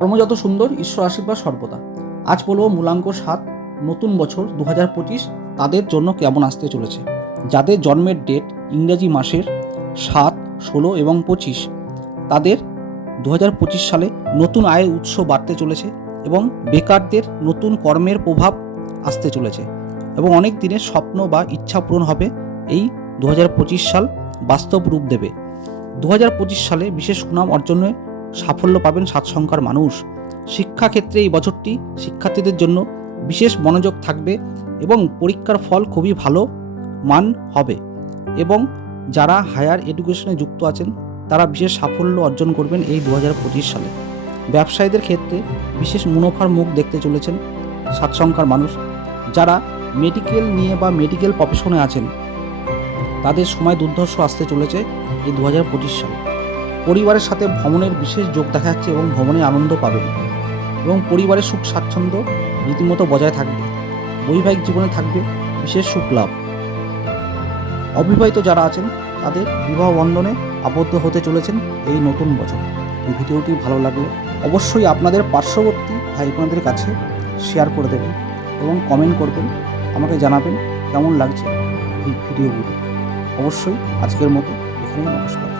কর্মযত সুন্দর, ঈশ্বর আশীর্বাদ সর্বদা। আজ বলবো মূলাঙ্ক ৭, নতুন বছর ২০২৫ তাদের জন্য কেমন আসতে চলেছে। যাদের জন্মের ডেট ইংরেজি মাসের ৭, ১৬ এবং ২৫, তাদের ২০২৫ সালে নতুন আয়ের উৎস বাড়তে চলেছে এবং বেকারদের নতুন কর্মের প্রভাব আসতে চলেছে এবং অনেক দিনের স্বপ্ন বা ইচ্ছা পূরণ হবে। এই ২০২৫ সাল বাস্তব রূপ দেবে। ২০২৫ সালে বিশেষ সুনাম অর্জনে সাফল্য পাবেন ৭ সংখ্যার মানুষ। শিক্ষাক্ষেত্রে এই বছরটি শিক্ষার্থীদের জন্য বিশেষ মনোযোগ থাকবে এবং পরীক্ষার ফল খুবই ভালো মান হবে এবং যারা হায়ার এডুকেশনে যুক্ত আছেন তারা বিশেষ সাফল্য অর্জন করবেন এই ২০২৫ সালে। ব্যবসায়ীদের ক্ষেত্রে বিশেষ মুনাফার মুখ দেখতে চলেছেন ৭ সংখ্যার মানুষ। যারা মেডিকেল নিয়ে বা মেডিকেল প্রফেশনে আছেন তাদের সময় দুর্ধর্ষ আসতে চলেছে এই ২০২৫ সালে। পরিবারের সাথে ভ্রমণের বিশেষ যোগ দেখা যাচ্ছে এবং ভ্রমণে আনন্দ পাবেন এবং পরিবারের সুখ স্বাচ্ছন্দ্য রীতিমতো বজায় থাকবে। বৈবাহিক জীবনে থাকবে বিশেষ সুখ লাভ। অবিবাহিত যারা আছেন তাদের বিবাহ বন্ধনে আবদ্ধ হতে চলেছেন এই নতুন বছর। ভিডিওটি ভালো লাগলে অবশ্যই আপনাদের পার্শ্ববর্তী ভাই বোনদের কাছে শেয়ার করে দেবেন এবং কমেন্ট করবেন, আমাকে জানাবেন কেমন লাগছে এই ভিডিওগুলো। অবশ্যই আজকের মতো এখানেই নমস্কার।